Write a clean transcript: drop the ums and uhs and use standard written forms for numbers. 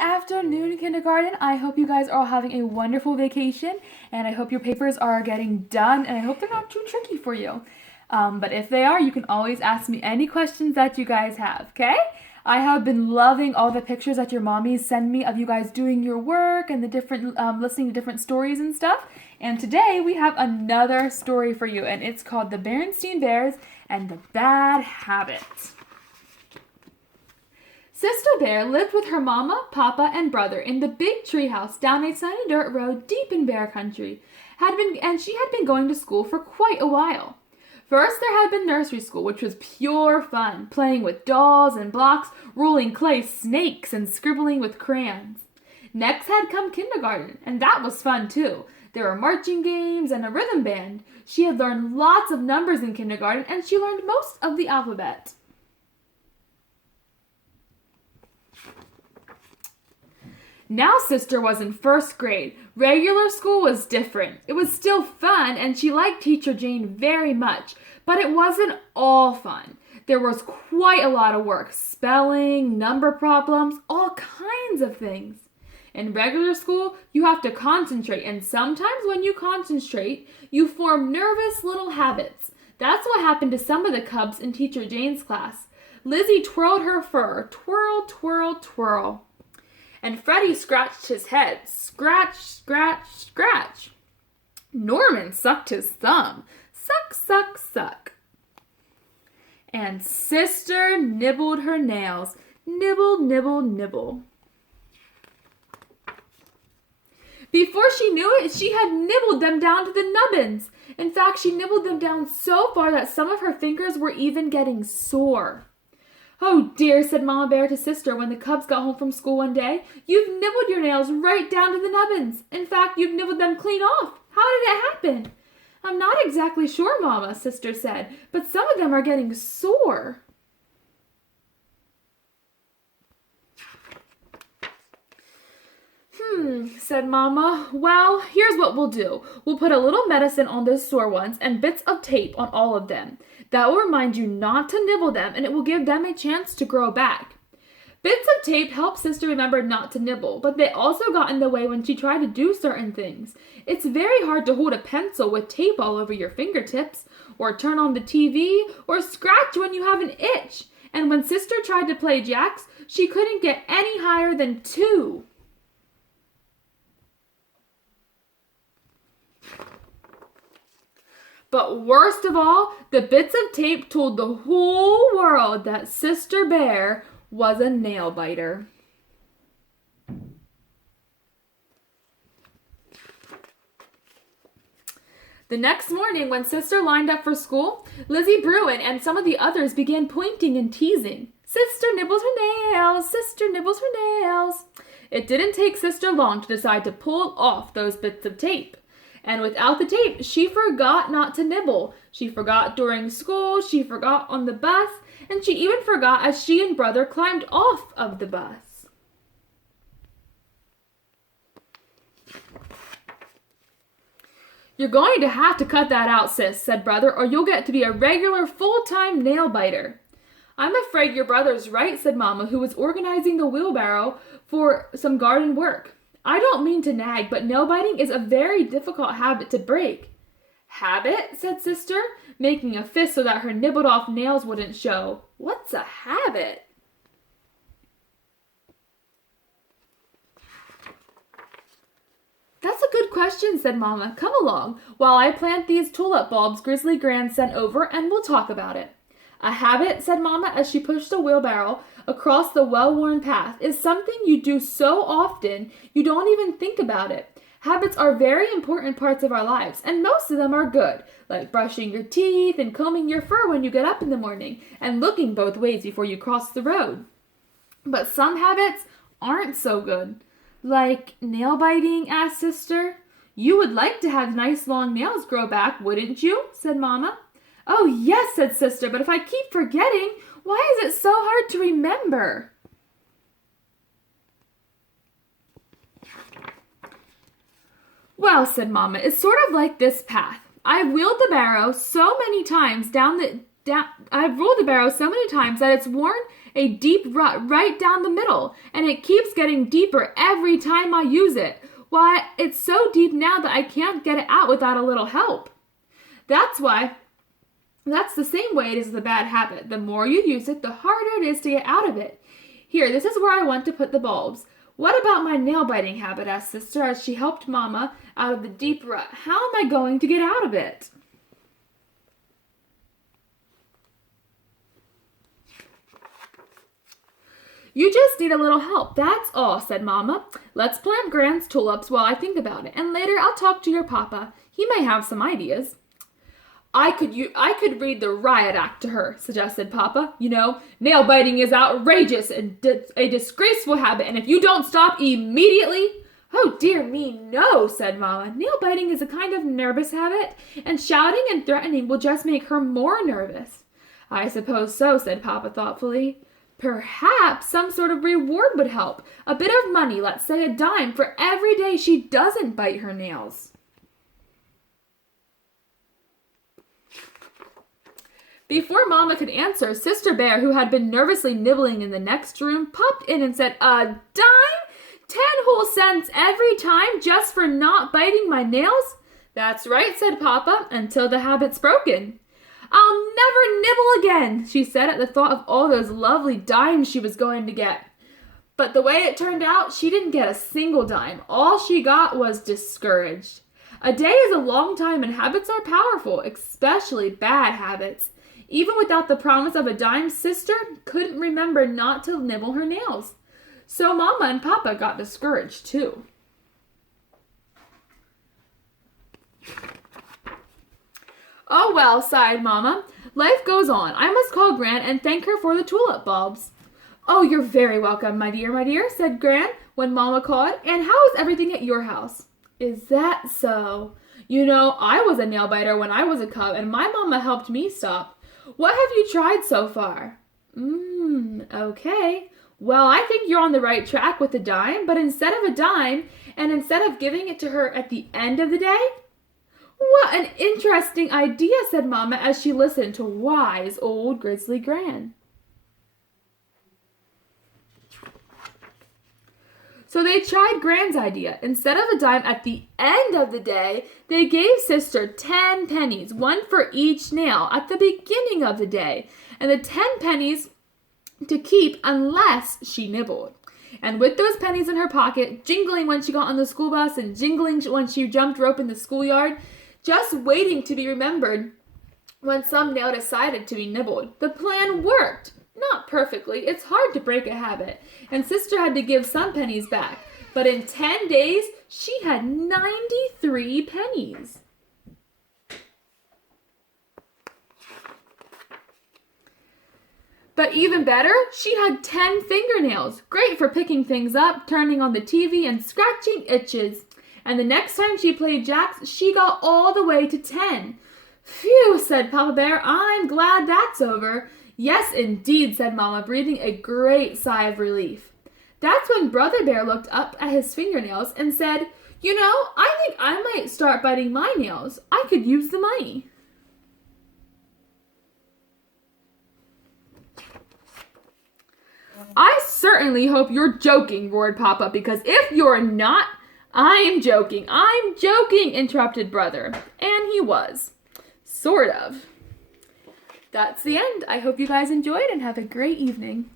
afternoon, kindergarten. I hope you guys are all having a wonderful vacation, and I hope your papers are getting done, and I hope they're not too tricky for you. But if they are, you can always ask me any questions that you guys have, okay? I have been loving all the pictures that your mommies send me of you guys doing your work and the different, listening to different stories and stuff. And today we have another story for you, and it's called The Berenstain Bears and the Bad Habit. Sister Bear lived with her mama, papa, and brother in the big treehouse down a sunny dirt road deep in bear country. She had been going to school for quite a while. First there had been nursery school, which was pure fun, playing with dolls and blocks, rolling clay snakes, and scribbling with crayons. Next had come kindergarten, and that was fun too. There were marching games and a rhythm band. She had learned lots of numbers in kindergarten, and she learned most of the alphabet. Now Sister was in first grade. Regular school was different. It was still fun, and she liked Teacher Jane very much, but it wasn't all fun. There was quite a lot of work, spelling, number problems, all kinds of things. In regular school, you have to concentrate, and sometimes when you concentrate, you form nervous little habits. That's what happened to some of the cubs in Teacher Jane's class. Lizzie twirled her fur, twirl, twirl, twirl. And Freddie scratched his head, scratch, scratch, scratch. Norman sucked his thumb, suck, suck, suck. And Sister nibbled her nails, nibble, nibble, nibble. Before she knew it, she had nibbled them down to the nubbins. In fact, she nibbled them down so far that some of her fingers were even getting sore. "Oh dear," said Mama Bear to Sister when the cubs got home from school one day. "You've nibbled your nails right down to the nubbins. In fact, you've nibbled them clean off. How did it happen?" "I'm not exactly sure, Mama," Sister said, "but some of them are getting sore." Said Mama. "Well, here's what we'll do. We'll put a little medicine on those sore ones and bits of tape on all of them. That will remind you not to nibble them, and it will give them a chance to grow back." Bits of tape help Sister remember not to nibble, but they also got in the way when she tried to do certain things. It's very hard to hold a pencil with tape all over your fingertips, or turn on the TV, or scratch when you have an itch. And when Sister tried to play jacks, she couldn't get any higher than 2. But worst of all, the bits of tape told the whole world that Sister Bear was a nail biter. The next morning, when Sister lined up for school, Lizzie Bruin and some of the others began pointing and teasing. "Sister nibbles her nails, Sister nibbles her nails." It didn't take Sister long to decide to pull off those bits of tape. And without the tape, she forgot not to nibble. She forgot during school, she forgot on the bus, and she even forgot as she and brother climbed off of the bus. "You're going to have to cut that out, sis," said brother, "or you'll get to be a regular full-time nail biter." "I'm afraid your brother's right," said Mama, who was organizing the wheelbarrow for some garden work. "I don't mean to nag, but nail biting is a very difficult habit to break." "Habit?" said Sister, making a fist so that her nibbled off nails wouldn't show. "What's a habit?" "That's a good question," said Mama. "Come along while I plant these tulip bulbs Grizzly Gran sent over, and we'll talk about it." "A habit," said Mama as she pushed the wheelbarrow across the well-worn path, "is something you do so often you don't even think about it. Habits are very important parts of our lives, and most of them are good, like brushing your teeth and combing your fur when you get up in the morning, and looking both ways before you cross the road. But some habits aren't so good." "Like nail biting?" asked Sister. "You would like to have nice long nails grow back, wouldn't you?" said Mama. "Oh yes," said Sister, "but if I keep forgetting, why is it so hard to remember?" "Well," said Mama, "it's sort of like this path. I've wheeled the barrow so many times down I've rolled the barrow so many times that it's worn a deep rut right down the middle, and it keeps getting deeper every time I use it. Why, it's so deep now that I can't get it out without a little help. That's the same way it is with a bad habit. The more you use it, the harder it is to get out of it. Here, this is where I want to put the bulbs. What about my nail-biting habit? Asked Sister as she helped Mama out of the deep rut. How am I going to get out of it? You just need a little help, that's all, said Mama. Let's plant Gran's tulips while I think about it, and later I'll talk to your papa. He may have some ideas. I could read the riot act to her, suggested Papa. You know, nail biting is outrageous and a disgraceful habit, and if you don't stop immediately... Oh, dear me, no, said Mama. Nail biting is a kind of nervous habit, and shouting and threatening will just make her more nervous. I suppose so, said Papa thoughtfully. Perhaps some sort of reward would help. A bit of money, let's say a dime, for every day she doesn't bite her nails. Before Mama could answer, Sister Bear, who had been nervously nibbling in the next room, popped in and said, "A dime? 10 whole cents every time just for not biting my nails?" "That's right," said Papa, "until the habit's broken." "I'll never nibble again," she said at the thought of all those lovely dimes she was going to get. But the way it turned out, she didn't get a single dime. All she got was discouraged. A day is a long time and habits are powerful, especially bad habits. Even without the promise of a dime, Sister couldn't remember not to nibble her nails. So Mama and Papa got discouraged too. "Oh well," sighed Mama. "Life goes on. I must call Gran and thank her for the tulip bulbs." "Oh, you're very welcome, my dear," said Gran when Mama called. "And how is everything at your house?" "Is that so? You know, I was a nail biter when I was a cub, and my Mama helped me stop. What have you tried so far?" Okay. Well, I think you're on the right track with the dime, but instead of a dime, and instead of giving it to her at the end of the day..." "What an interesting idea," said Mama as she listened to wise old Grizzly Gran. So they tried Gran's idea. Instead of a dime at the end of the day, they gave Sister 10 pennies, one for each nail, at the beginning of the day, and the 10 pennies to keep unless she nibbled. And with those pennies in her pocket, jingling when she got on the school bus and jingling when she jumped rope in the schoolyard, just waiting to be remembered when some nail decided to be nibbled, the plan worked. Not perfectly, it's hard to break a habit, and Sister had to give some pennies back. But in 10 days, she had 93 pennies. But even better, she had 10 fingernails, great for picking things up, turning on the TV, and scratching itches. And the next time she played jacks, she got all the way to 10. "Phew," said Papa Bear, "I'm glad that's over." "Yes, indeed," said Mama, breathing a great sigh of relief. That's when Brother Bear looked up at his fingernails and said, "You know, I think I might start biting my nails. I could use the money." "I certainly hope you're joking," roared Papa, "because if you're not..." I'm joking, interrupted Brother. And he was. Sort of. That's the end. I hope you guys enjoyed and have a great evening.